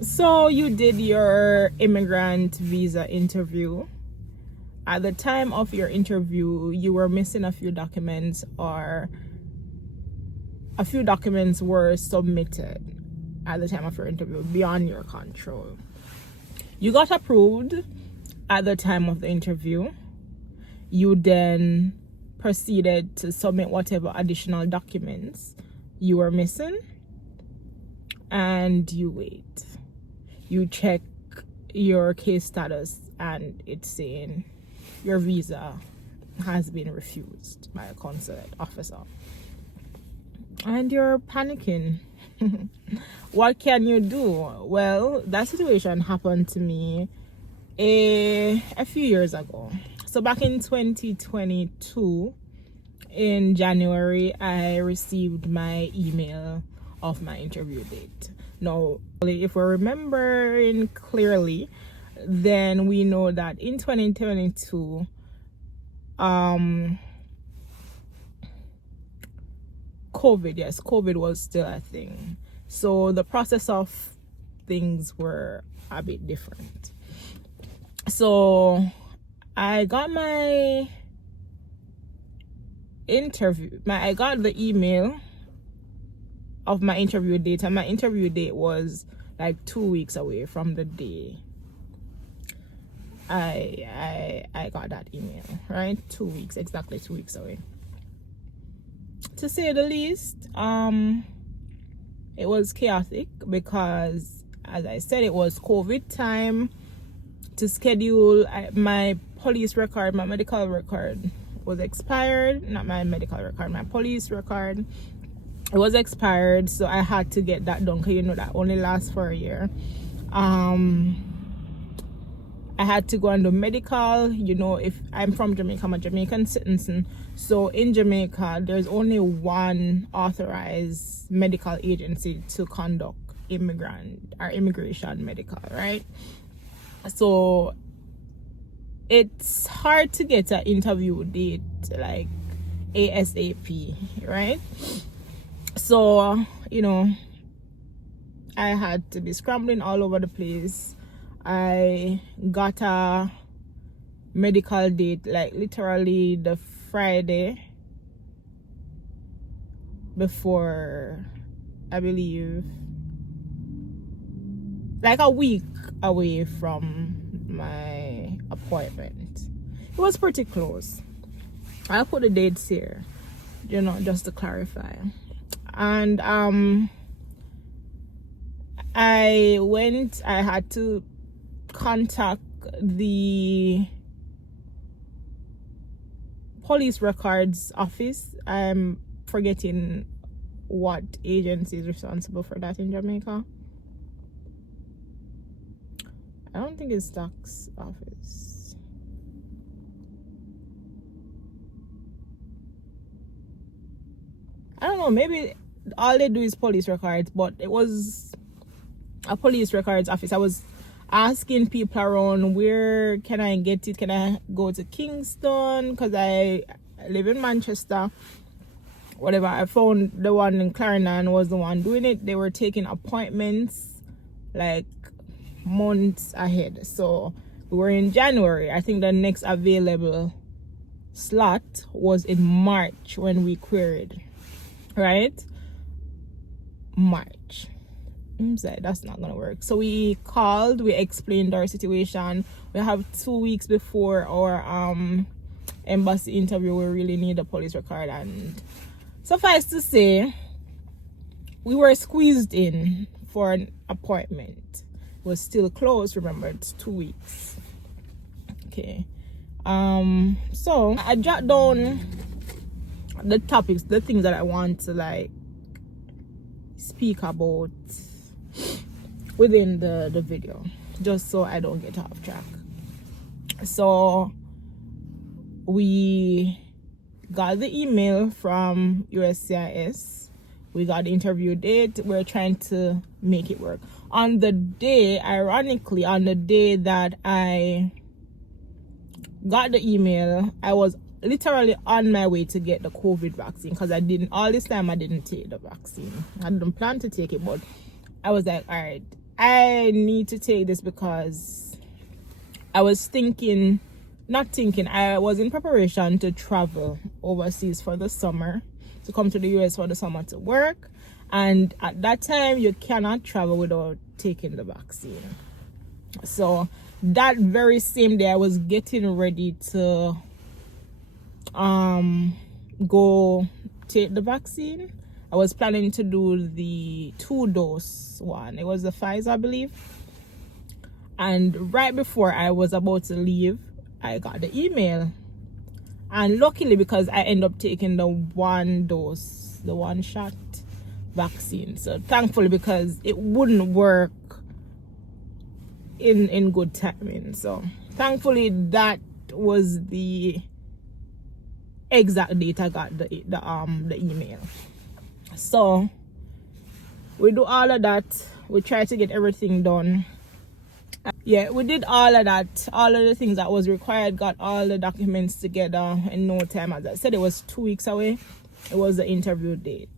So you did your immigrant visa interview. At the time of your interview, you were missing a few documents, or a few documents were submitted at the time of your interview beyond your control. You got approved at the time of the interview. You then proceeded to submit whatever additional documents you were missing, and you wait. You check your case status, and it's saying your visa has been refused by a consulate officer, and you're panicking. What can you do? Well, that situation happened to me a few years ago. So back in 2022, in January, I received my email of my interview date. Now, if we're remembering clearly, then we know that in 2022, COVID was still a thing. So the process of things were a bit different. So I got my interview, I got the email of my interview date, and my interview date was like 2 weeks away from the day I got that email, right? 2 weeks, exactly 2 weeks away. To say the least, it was chaotic because, as I said, it was COVID time. To schedule my police record, my medical record was expired. Not my medical record, my police record. It was expired, so I had to get that done, because you know that only lasts for a year. I had to go and do medical. You know, if I'm from Jamaica, I'm a Jamaican citizen. So in Jamaica, there's only one authorized medical agency to conduct immigration medical, right? So it's hard to get an interview date like ASAP, right? So, you know, I had to be scrambling all over the place. I got a medical date like literally the Friday before, I believe, like a week away from my appointment. It was pretty close. I'll put the dates here, you know, just to clarify. And I had to contact the police records office. I'm forgetting what agency is responsible for that in Jamaica. I don't think it's tax office. I don't know, maybe all they do is police records, but it was a police records office. I was asking people around, where can I get it? Can I go to Kingston? Because I live in Manchester. Whatever, I found the one in Clarendon was the one doing it. They were taking appointments like months ahead. So we were in January. I think the next available slot was in March when we queried, right? March. That's not gonna work. So we called, we explained our situation. We have 2 weeks before our embassy interview. We really need a police record, and suffice to say, we were squeezed in for an appointment. It was still closed, remember, it's 2 weeks. Okay. So I jot down the topics, the things that I want to like speak about within the video, just so I don't get off track. So we got the email from USCIS. We got the interview date. We're trying to make it work. On the day, ironically, on the day that I got the email, I was literally on my way to get the COVID vaccine, because all this time I didn't take the vaccine. I didn't plan to take it, but I was like, all right, I need to take this because I was thinking, not thinking, I was in preparation to travel overseas for the summer, to come to the US for the summer to work. And at that time, you cannot travel without taking the vaccine. So that very same day, I was getting ready to go take the vaccine. I was planning to do the 2-dose one. It was the Pfizer, I believe. And right before I was about to leave, I got the email. And luckily, because I ended up taking the 1-dose, the 1-shot vaccine. So thankfully, because it wouldn't work in good timing. So thankfully, that was the exact date I got the email. So we do all of that. We try to get everything done. Yeah, we did all of that, all of the things that was required, got all the documents together in no time. As I said, it was 2 weeks away. It was the interview date.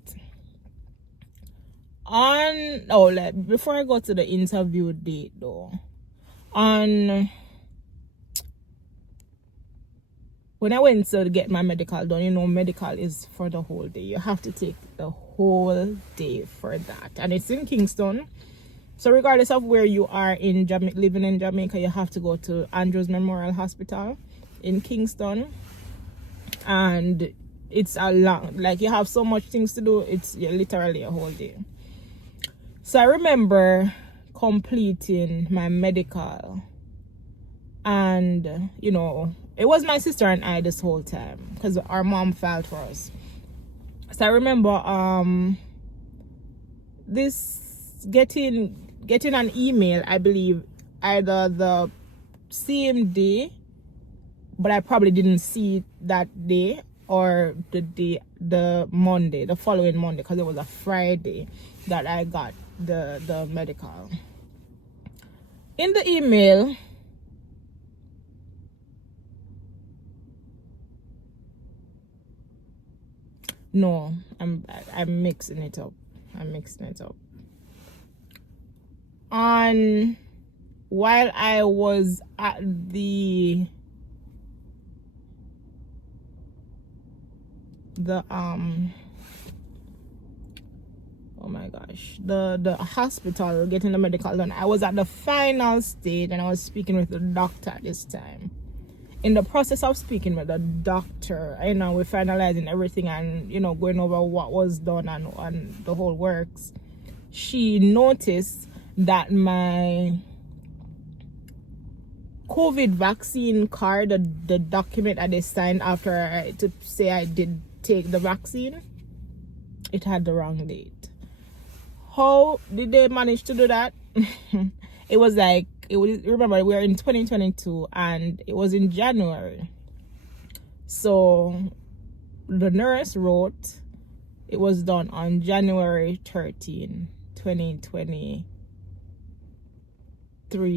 Before I go to the interview date though, when I went to get my medical done, you know, medical is for the whole day. You have to take the whole day for that. And it's in Kingston. So regardless of where you are in living in Jamaica, you have to go to Andrews Memorial Hospital in Kingston. And it's a long, like, you have so much things to do. It's literally a whole day. So I remember completing my medical. And, you know, it was my sister and I this whole time because our mom filed for us. So I remember getting an email, I believe, either the same day, but I probably didn't see it that day, or the Monday, the following Monday, because it was a Friday that I got the medical. In the email, no, I'm mixing it up. While I was at the oh my gosh, the hospital getting the medical done, I was at the final stage and I was speaking with the doctor at this time. In the process of speaking with the doctor, you know, we're finalizing everything and, you know, going over what was done and the whole works. She noticed that my COVID vaccine card, the document that they signed after to say I did take the vaccine, it had the wrong date. How did they manage to do that? It was like, remember, we were in 2022 and it was in January. So the nurse wrote it was done on January 13, 2023.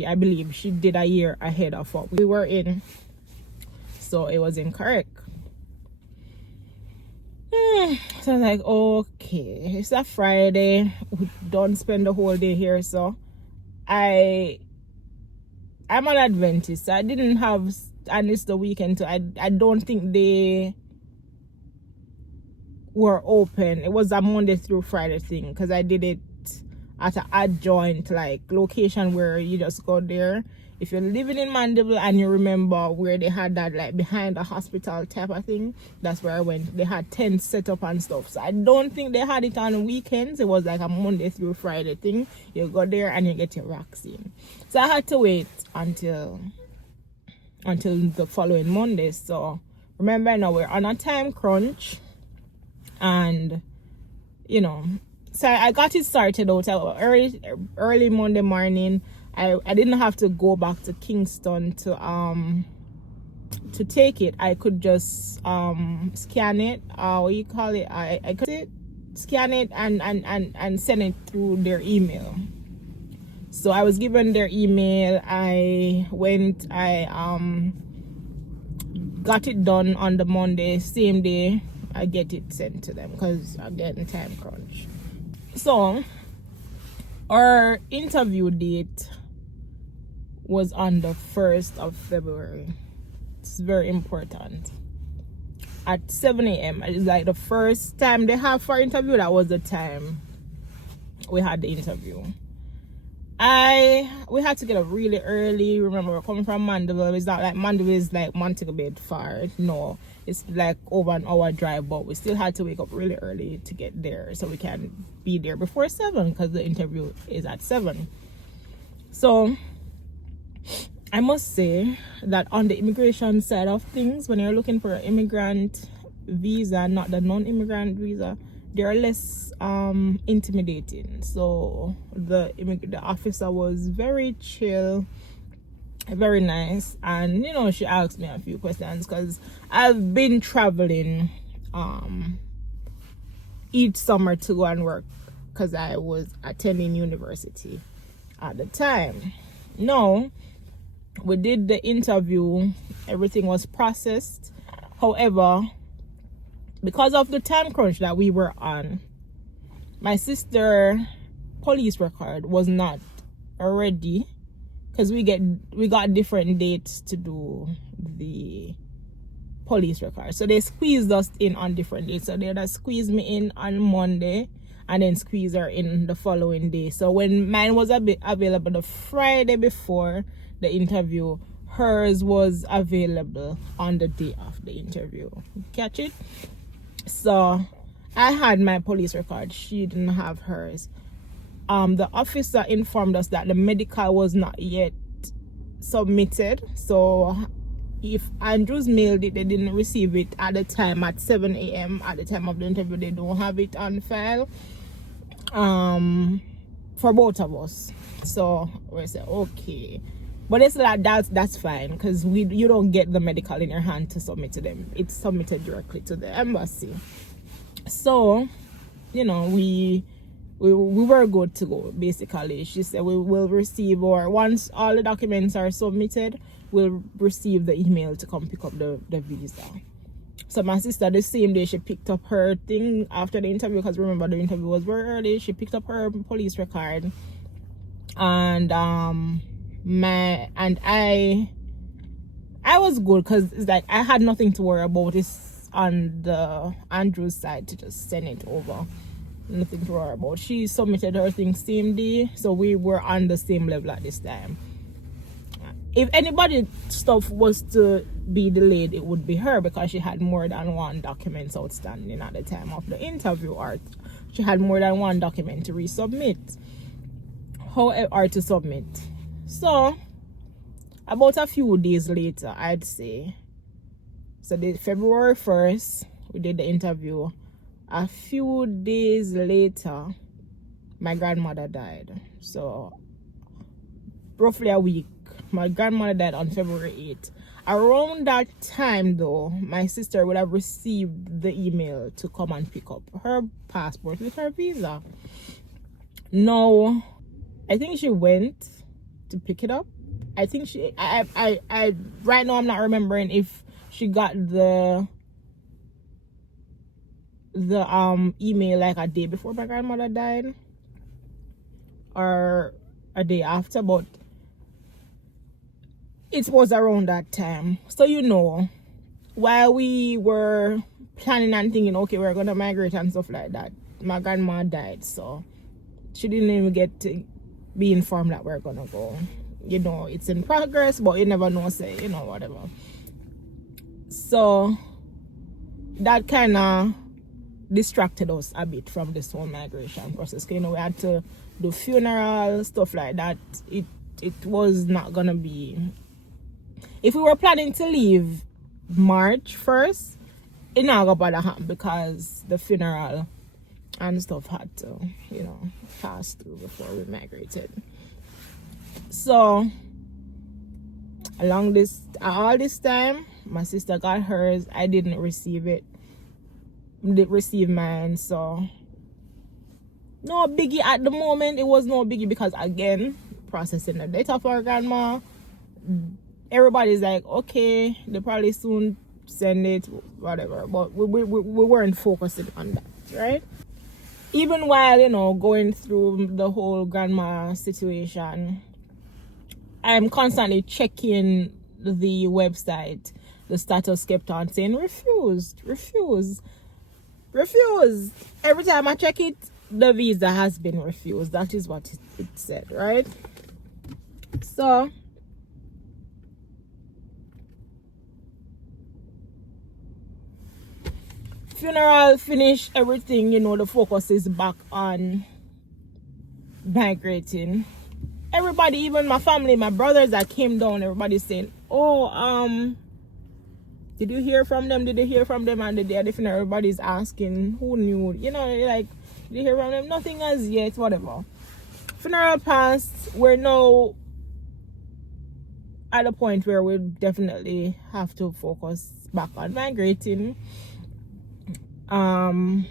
I believe she did a year ahead of what we were in. So it was incorrect. So I was like, okay, it's a Friday. We don't spend the whole day here. So I'm an Adventist. So I didn't have, and it's the weekend, so I don't think they were open. It was a Monday through Friday thing because I did it at an adjoint like location where you just go there. If you're living in Mandeville and you remember where they had that like behind the hospital type of thing, that's where I went. They had tents set up and stuff. So I don't think they had it on weekends. It was like a Monday through Friday thing. You go there and you get your vaccine. So I had to wait until the following Monday. So remember now we're on a time crunch, and you know, so I got it started out early Monday morning. I didn't have to go back to Kingston to take it. I could just scan it, what you call it, I could scan it and send it through their email. So I was given their email. I got it done on the Monday, same day I get it sent to them because I'm getting time crunch. So Our interview date was on the 1st of February. It's very important. At 7 a.m. It's like the first time they have for interview. That was the time we had the interview. We had to get up really early. Remember, we're coming from Mandeville. It's not like Mandeville is like Montego Bay far. No, it's like over an hour drive, but we still had to wake up really early to get there so we can be there before 7 because the interview is at 7. So I must say that on the immigration side of things, when you're looking for an immigrant visa, not the non-immigrant visa, they're less intimidating. So the officer was very chill, very nice, and she asked me a few questions because I've been traveling each summer to go and work because I was attending university at the time. No, we did the interview, everything was processed. However, because of the time crunch that we were on, my sister police record was not ready because we got different dates to do the police record. So they squeezed us in on different dates. So they just squeezed me in on Monday and then squeeze her in the following day. So when mine was available the Friday before the interview, hers was available on the day of the interview. Catch it? So I had my police record. She didn't have hers. The officer informed us that the medical was not yet submitted. So if Andrews mailed it, they didn't receive it at the time at 7 a.m. At the time of the interview, they don't have it on file for both of us. So we said, okay. But it's like that's fine because you don't get the medical in your hand to submit to them. It's submitted directly to the embassy. So, we were good to go, basically. She said we will receive, or once all the documents are submitted, we'll receive the email to come pick up the visa. So my sister, the same day, she picked up her thing after the interview, because remember the interview was very early. She picked up her police record, and I was good because it's like I had nothing to worry about. It's on the Andrew's side to just send it over. Nothing to worry about. She submitted her thing same day, so we were on the same level at this time. If anybody's stuff was to be delayed, it would be her, because she had more than one document outstanding at the time of the interview, or she had more than one document to resubmit, or to submit. So about a few days later, I'd say, so the February 1st, we did the interview. A few days later, my grandmother died. So roughly a week. My grandmother died on February 8th. Around that time, though, my sister would have received the email to come and pick up her passport with her visa. No, I think she went to pick it up. I think I right now I'm not remembering if she got the email like a day before my grandmother died or a day after, but it was around that time. So while we were planning and thinking, okay, we're gonna migrate and stuff like that, my grandma died, so she didn't even get to be informed that we're gonna go. It's in progress, but you never know, say, whatever. So that kind of distracted us a bit from this whole migration process. We had to do funeral, stuff like that. It was not gonna be. If we were planning to leave March 1st, it not gonna happen because the funeral and stuff had to, pass through before we migrated. So all this time, my sister got hers. I didn't receive it. Didn't receive mine. So no biggie at the moment. It was no biggie because, again, processing the death of our grandma. Everybody's like, okay, they probably soon send it, whatever. But we weren't focusing on that, right? even while, you know, going through the whole grandma situation, I'm constantly checking the website. The status kept on saying refused. Every time I check it, the visa has been refused. That is what it said, right? So funeral finished, everything, you know, the focus is back on migrating. Everybody, even my family, my brothers that came down, everybody's saying, oh, did you hear from them? Did you hear from them? And the day of the funeral, everybody's asking who knew, you know, like, did you hear from them? Nothing as yet, whatever. Funeral passed. We're now at a point where we definitely have to focus back on migrating. I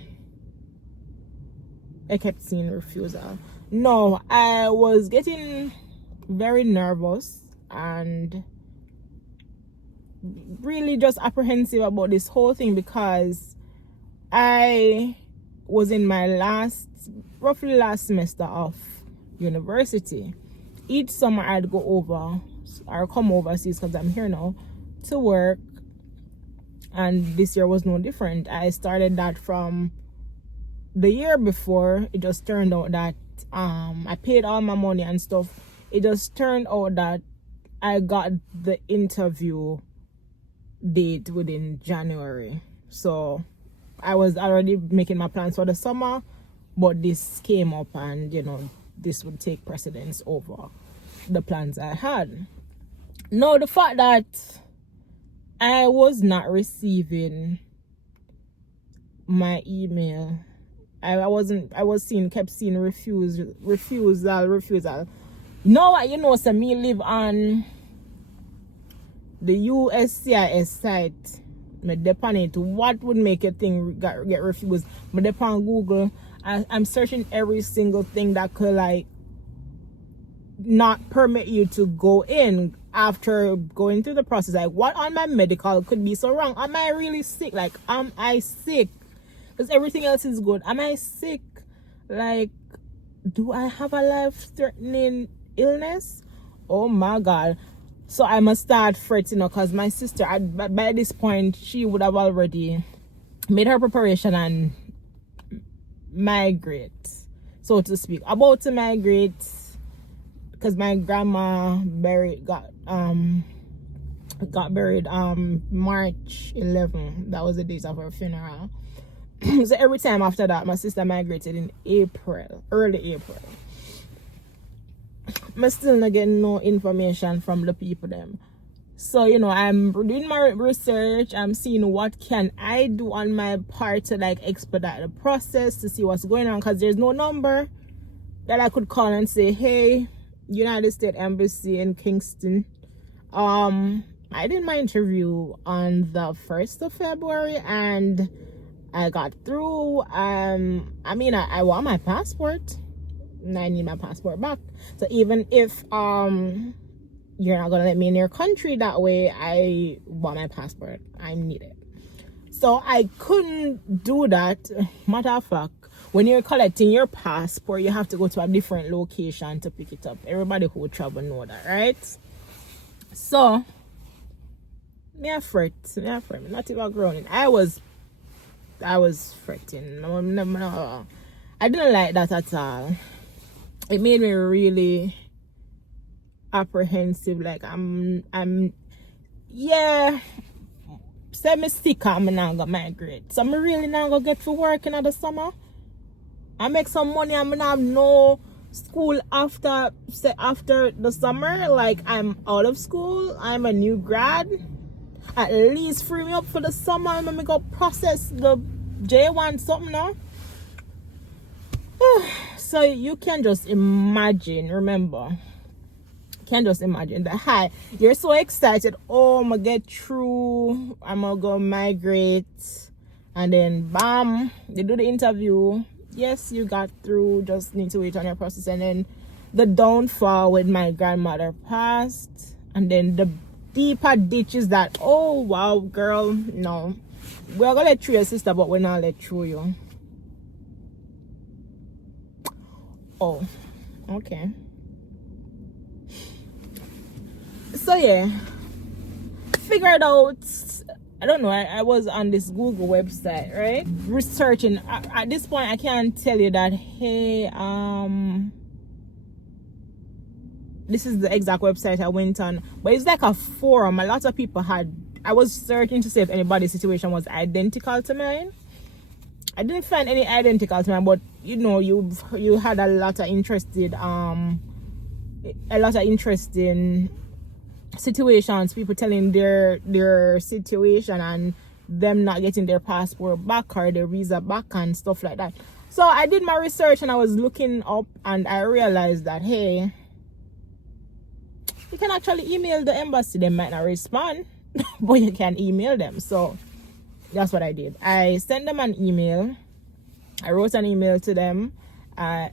kept seeing refusal. No, I was getting very nervous and really just apprehensive about this whole thing, because I was in my roughly last semester of university. Each summer I'd go over or come overseas, because I'm here now, to work, and this year was no different. I started that from the year before. It just turned out that I paid all my money and stuff. It just turned out that I got the interview date within January. So I was already making my plans for the summer, but this came up, and you know, this would take precedence over the plans I had. No, the fact that I was not receiving my email, kept seeing refusal. You know what, you know, so me live on the USCIS site. Me depend it. What would make a thing get refused? Me depend Google. I'm searching every single thing that could like not permit you to go in after going through the process. Like, what on my medical could be so wrong? Am I really sick? Like, am I sick? Because everything else is good. Am I sick? Like, do I have a life-threatening illness? Oh my God. So I must start fretting, because my sister, by this point, she would have already made her preparation and migrate, so to speak. About to migrate, because my grandma got buried March 11. That was the date of her funeral. So every time after that, my sister migrated in early April. I still not getting no information from the people them. So, you know, I'm doing my research. I'm seeing what can I do on my part to like expedite the process, to see what's going on, because there's no number that I could call and say, hey, United States Embassy in Kingston. I did my interview on the 1st of February and I got through. I mean, I want my passport. And I need my passport back. So even if you're not gonna let me in your country that way, I want my passport. I need it. So I couldn't do that. Matter of fact, when you're collecting your passport, you have to go to a different location to pick it up. Everybody who travel know that, right? So me a fret. Not even groaning. I was fretting. No. I didn't like that at all. It made me really apprehensive. Like say me sick, I'm not gonna migrate. So I'm really not gonna get to work in the summer. I make some money, I'm gonna have no school after the summer. Like, I'm out of school, I'm a new grad. At least free me up for the summer and let me go process the J1 something now. So you can just imagine, remember, can just imagine the high. You're so excited. Oh, I'm gonna get through, I'm gonna go migrate, and then bam, they do the interview. Yes, you got through, just need to wait on your process. And then the downfall with my grandmother passed, and then the deeper ditches that, oh wow, girl, no, we're gonna let through your sister, but we're not let through you. Oh, okay. So yeah, figured out. I don't know. I was on this Google website, right? Researching. At this point, I can't tell you that. Hey, this is the exact website I went on, but it's like a forum. A lot of people had. I was searching to see if anybody's situation was identical to mine. I didn't find any identical to mine, but you know, you had a lot of interesting situations, people telling their situation and them not getting their passport back or their visa back and stuff like that. So I did my research and I was looking up and I realized that, hey, you can actually email the embassy. They might not respond, but you can email them. So that's what I did. I sent them an email. I wrote an email to them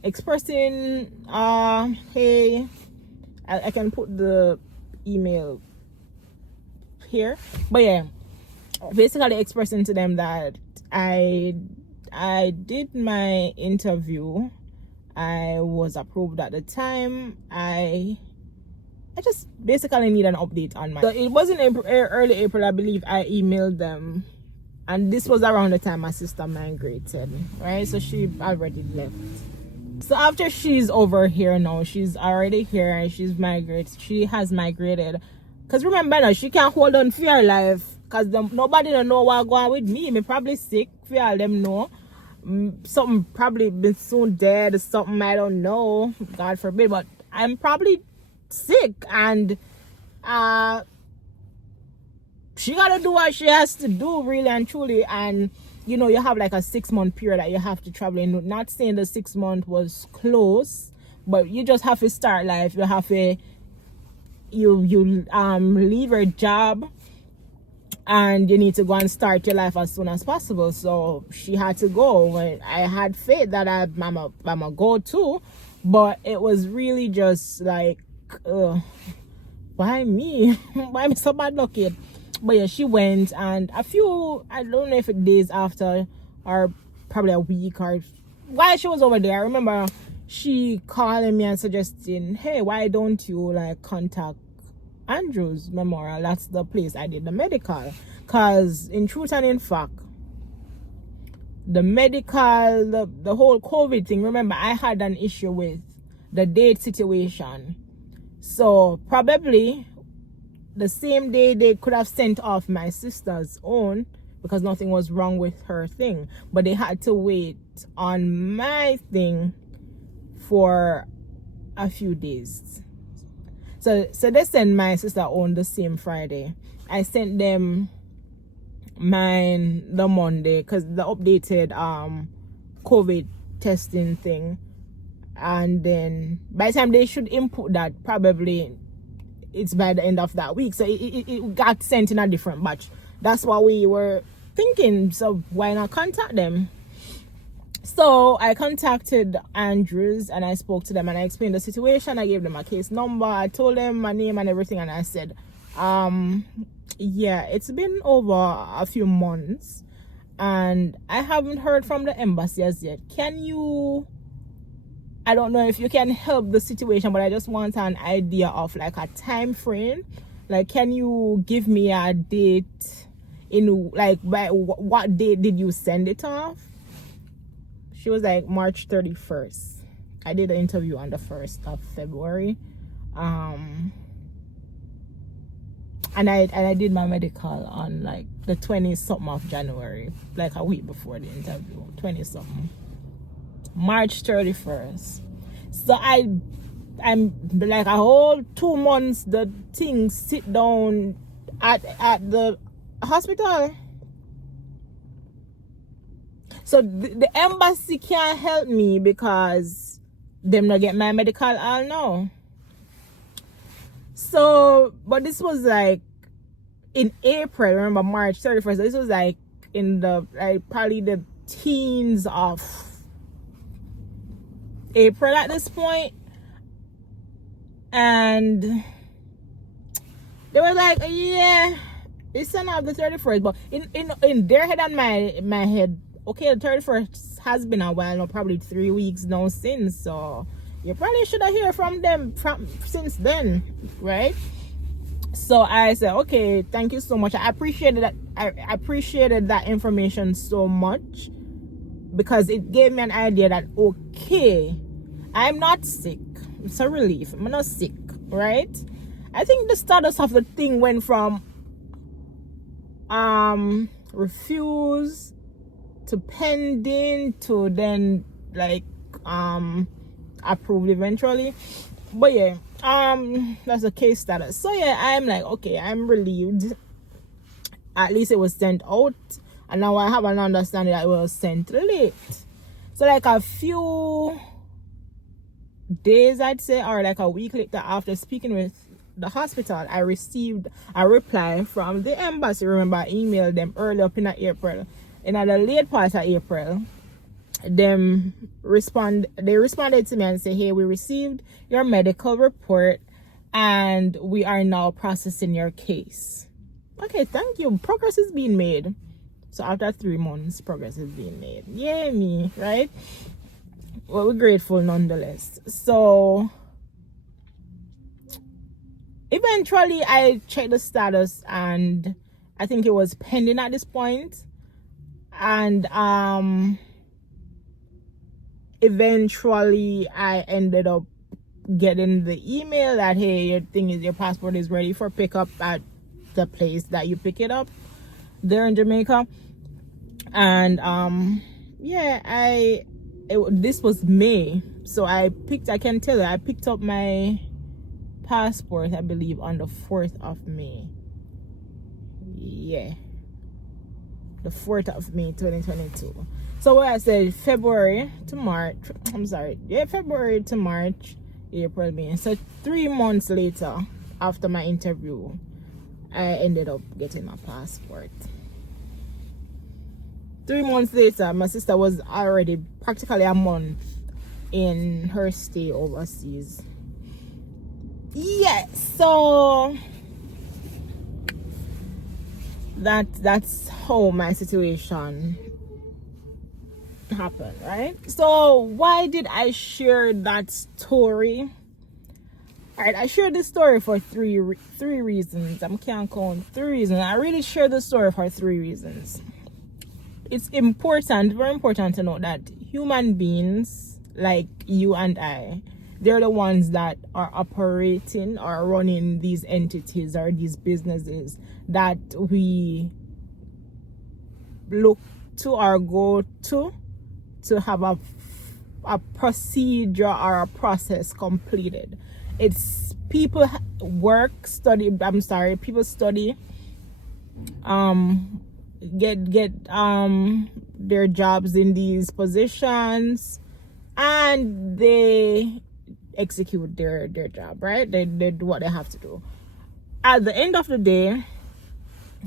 expressing, hey, I can put the email here, but yeah, basically expressing to them that I did my interview. I was approved at the time. I just basically need an update on my. So it wasn't early April, I believe. I emailed them, and this was around the time my sister migrated, right? So she already left. So after she's over here now, she's already here and she's migrated. She has migrated. Because remember now, she can't hold on for her life. Because nobody don't know what's going on with me. Me probably sick, for all them know. Something probably been soon dead. Something I don't know. God forbid. But I'm probably sick. And she got to do what she has to do, really and truly. And you know, you have like a 6-month period that you have to travel in. Not saying the 6 month was close, but you just have to start life. You have to leave your job and you need to go and start your life as soon as possible. So she had to go. I had faith that I'm a go too, but it was really just like, why me? Why am I so bad lucky? But yeah, she went, and a few, I don't know if it days after or probably a week or while she was over there, I remember she calling me and suggesting, hey, why don't you like contact Andrews Memorial? That's the place I did the medical. Because in truth and in fact, the medical, the whole COVID thing, remember I had an issue with the date situation. So probably the same day they could have sent off my sister's own because nothing was wrong with her thing, but they had to wait on my thing for a few days. So they sent my sister own the same Friday. I sent them mine the Monday because the updated COVID testing thing, and then by the time they should input that, probably it's by the end of that week. So it got sent in a different batch. That's what we were thinking. So why not contact them? So I contacted Andrews and I spoke to them and I explained the situation. I gave them a case number. I told them my name and everything, and I said, yeah, it's been over a few months and I haven't heard from the embassy as yet. I don't know if you can help the situation, but I just want an idea of like a time frame. Like, can you give me a date in like by what date did you send it off? She was like March 31st. I did the interview on the 1st of February. And I did my medical on like the 20-something of January, like a week before the interview, 20-something. March 31st. So I'm like a whole 2 months the things sit down at the hospital. So the embassy can't help me because them not get my medical all now. So, but this was like in April, remember March 31st. This was like in the like probably the teens of April at this point, and they were like, yeah, it's not the 31st, but in their head and my head, okay, the 31st has been a while now, probably 3 weeks now since. So You probably should have heard from them since then, right? So I said, okay, thank you so much. I appreciated that. I appreciated that information so much because it gave me an idea that, okay, I'm not sick. It's a relief. I'm not sick, right? I think the status of the thing went from refuse to pending to then like approved eventually. But yeah, that's a case status. So yeah, I'm like, okay, I'm relieved. At least it was sent out, and now I have an understanding that it was sent late. So like a few days, I'd say, or like a week later, after speaking with the hospital, I received a reply from the embassy. Remember, I emailed them early up in April. In the late part of April, they responded to me and say, hey, we received your medical report and we are now processing your case. Okay, thank you. Progress is being made. So after 3 months, progress is being made. Yay me, right? Well, we're grateful nonetheless. So eventually I checked the status and I think it was pending at this point. And eventually I ended up getting the email that, hey, your passport is ready for pickup at the place that you pick it up there in Jamaica. And yeah, this was May, so I can tell you, I picked up my passport, I believe, on the 4th of May. Yeah, the 4th of May 2022. So what I said, February to March, February to March, April, May. So 3 months later, after my interview, I ended up getting my passport. 3 months later, my sister was already practically a month in her stay overseas. Yeah, so that's how my situation happened, right? So why did I share that story? All right, I shared this story for three reasons. I can't count 3 reasons. I really shared the story for 3 reasons. It's important, very important to know that human beings like you and I, they're the ones that are operating or running these entities or these businesses that we look to or go to have a procedure or a process completed. It's people study, get their jobs in these positions and they execute their job, right? They do what they have to do. At the end of the day,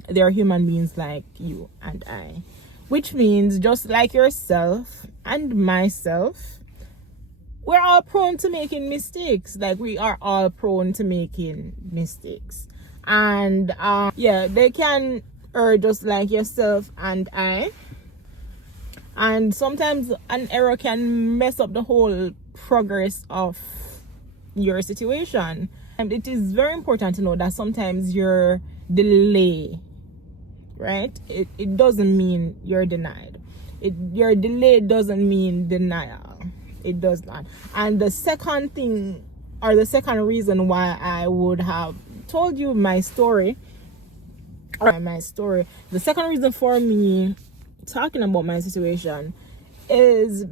they're human beings like you and I, which means just like yourself and myself, we're all prone to making mistakes. Like, we are all prone to making mistakes. And yeah, they can err just like yourself and I. And sometimes an error can mess up the whole progress of your situation. And it is very important to know that sometimes your delay, right? It doesn't mean you're denied. Your delay doesn't mean denial. It does not. And the second thing, or the second reason why I would have told you my story, the second reason for me talking about my situation is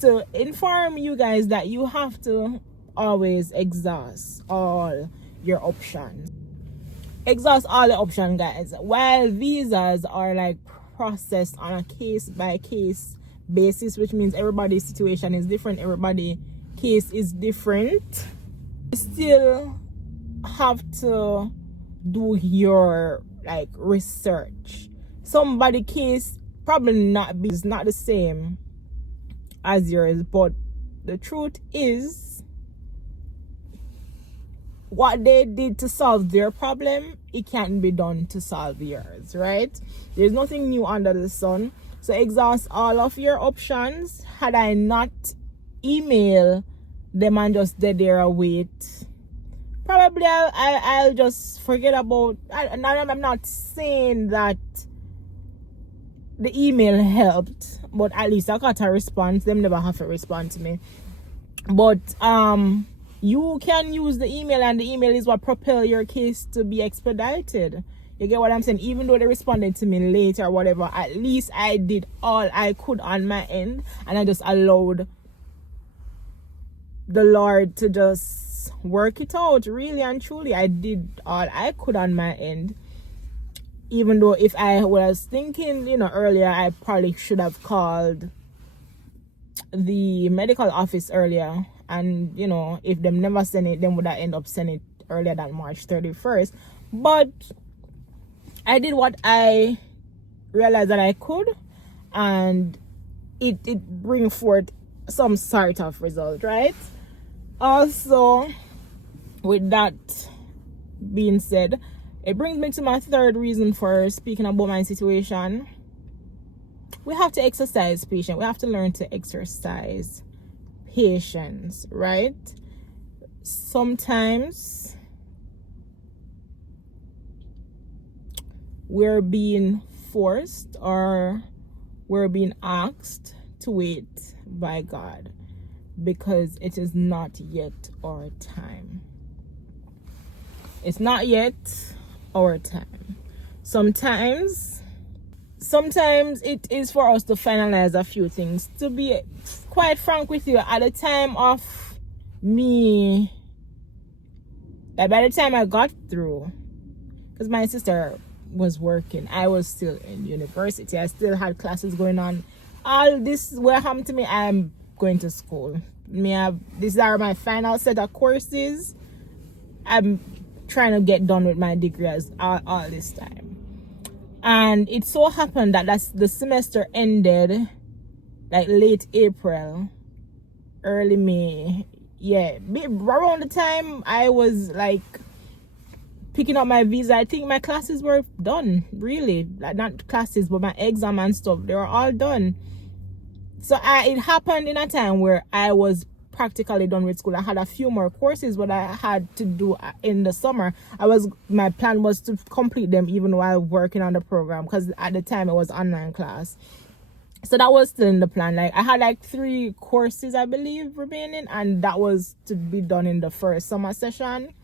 to inform you guys that you have to always exhaust all your options. Exhaust all the options, guys. While visas are like processed on a case by case basis, which means everybody's situation is different, everybody's case is different, you still have to do your like research. Somebody's case probably is not the same as yours, but the truth is, what they did to solve their problem, it can't be done to solve yours, right? There's nothing new under the sun. So exhaust all of your options. Had I not emailed the man just dead there a wait. Probably I'll just forget about. I'm not saying that the email helped, but at least I got a response. Them never have to respond to me. But you can use the email, and the email is what propel your case to be expedited. You get what I'm saying? Even though they responded to me late or whatever, at least I did all I could on my end, and I just allowed the Lord to just work it out. Really and truly, I did all I could on my end. Even though if I was thinking, earlier, I probably should have called the medical office earlier, and if them never send it, then would I end up sending it earlier than March 31st. But I did what I realized that I could, and it bring forth some sort of result, right? Also, with that being said, it brings me to my third reason for speaking about my situation. We have to exercise patience. We have to learn to exercise patience, right? Sometimes we're being forced or we're being asked to wait by God because it is not yet our time. It's not yet our time. Sometimes it is for us to finalize a few things. To be quite frank with you, at the time of me, like by the time I got through, because my sister was working, I was still in university, I still had classes going on. All this will happen to me. I'm going to school. These are my final set of courses. I'm trying to get done with my degree as all this time. And it so happened that the semester ended like late April, early May. Yeah, around the time I was like picking up my visa, I think my classes were done, really. Like not classes, but my exam and stuff, they were all done. So it happened in a time where I was practically done with school. I had a few more courses what I had to do in the summer. My plan was to complete them even while working on the program, because at the time it was online class. So that was still in the plan. Like I had like 3 courses I believe remaining, and that was to be done in the first summer session.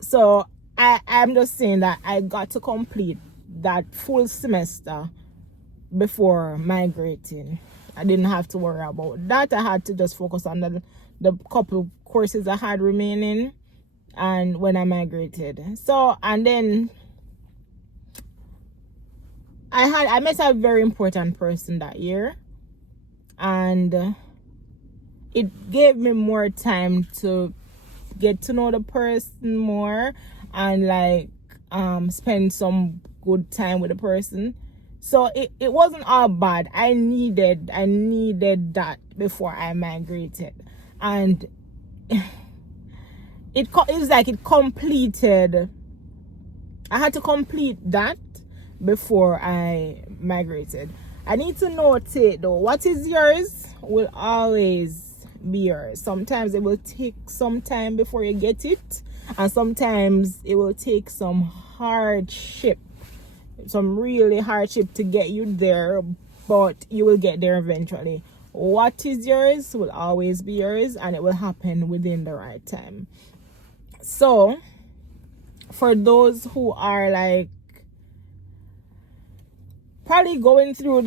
So I'm just saying that I got to complete that full semester before migrating. I didn't have to worry about that. I had to just focus on the couple courses I had remaining, and when I migrated. So, and then I met a very important person that year, and it gave me more time to get to know the person more and like spend some good time with the person. So it wasn't all bad. I needed that before I migrated, and it was like it completed. I had to complete that before I migrated. I need to notate though, what is yours will always be yours. Sometimes it will take some time before you get it, and sometimes it will take some hardship. Some really hardship to get you there, but you will get there eventually. What is yours will always be yours, and it will happen within the right time. So for those who are like probably going through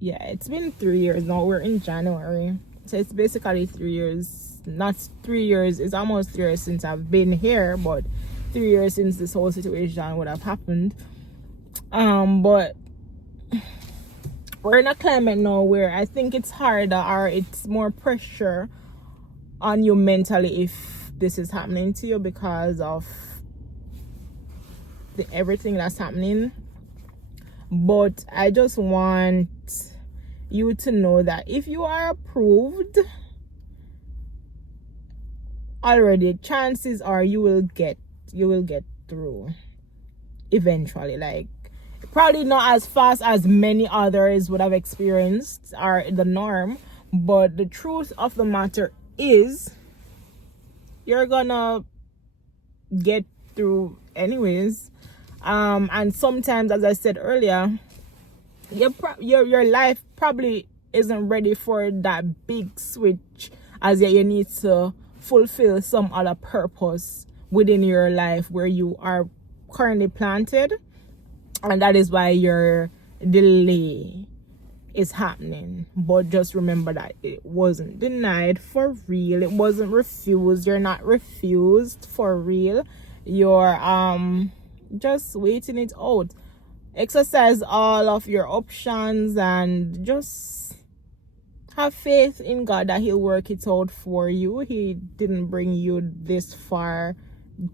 it's been 3 years now. We're in January, so it's basically 3 years. Not 3 years, it's almost 3 years since I've been here, but 3 years since this whole situation would have happened. But we're in a climate now where I think it's harder, or it's more pressure on you mentally if this is happening to you because of everything that's happening. But I just want you to know that if you are approved already, chances are you will get through eventually. Like Probably not as fast as many others would have experienced are the norm, but the truth of the matter is you're gonna get through anyways. And sometimes, as I said earlier, your life probably isn't ready for that big switch, as yet you need to fulfill some other purpose within your life where you are currently planted, and that is why your delay is happening. But just remember that it wasn't denied for real, it wasn't refused. You're not refused for real, you're just waiting it out. Exercise all of your options and just have faith in God that he'll work it out for you. He didn't bring you this far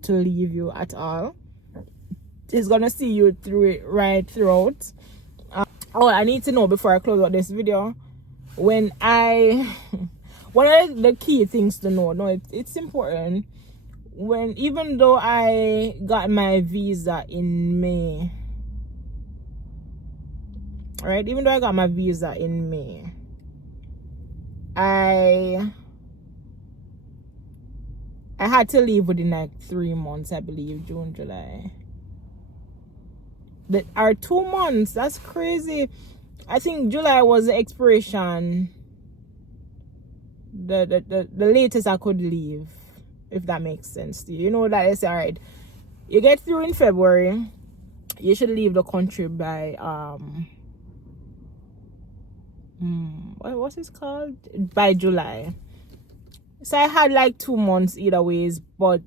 to leave you at all. He's gonna see you through it right throughout. Oh, I need to know before I close out this video, one of the key things to know, it's important, even though I got my visa in May, right? Even though I got my visa in May, I had to leave within like 3 months, I believe, June, July. That are 2 months. That's crazy. I think July was the expiration, the latest I could leave, if that makes sense to you. You know that it's all right. You get through in February, you should leave the country by what's it called? By July. So I had like 2 months either ways, but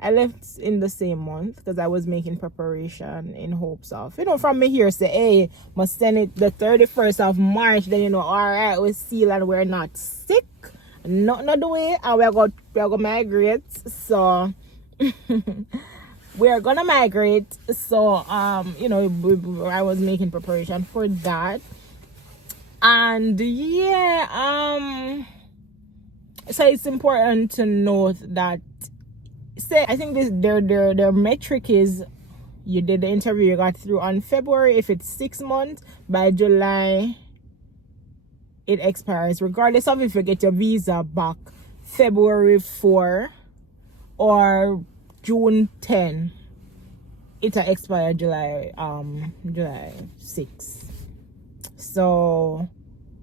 I left in the same month because I was making preparation in hopes of, from me here say, hey, must send it the 31st of March, then all right, we seal and we're not sick. Not the way, and we're gonna migrate. So we're gonna migrate. So I was making preparation for that. And yeah, so it's important to note that, I think their metric is you did the interview, you got through on February. If it's 6 months, by July it expires, regardless of if you get your visa back February 4 or June 10. It'll expire July 6. So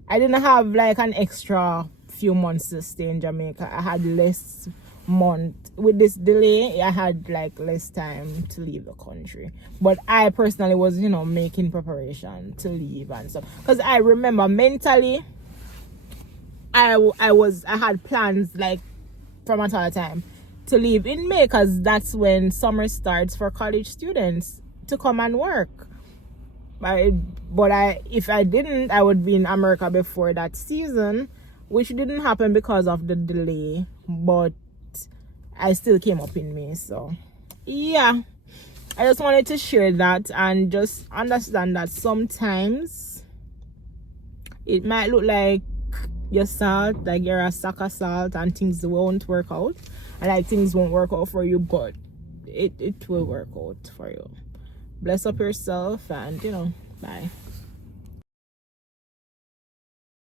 I didn't have like an extra few months to stay in Jamaica. I had less month with this delay. I had like less time to leave the country, but I personally was making preparation to leave and stuff, because I remember mentally I had plans like from a ton of time to leave in May, because that's when summer starts for college students to come and work. But if I didn't, I would be in America before that season, which didn't happen because of the delay, but I still came up in May. So yeah, I just wanted to share that and just understand that sometimes it might look like you're salt, like you're a sack of salt, and things won't work out, and like things won't work out for you, but it will work out for you. Bless up yourself, and bye.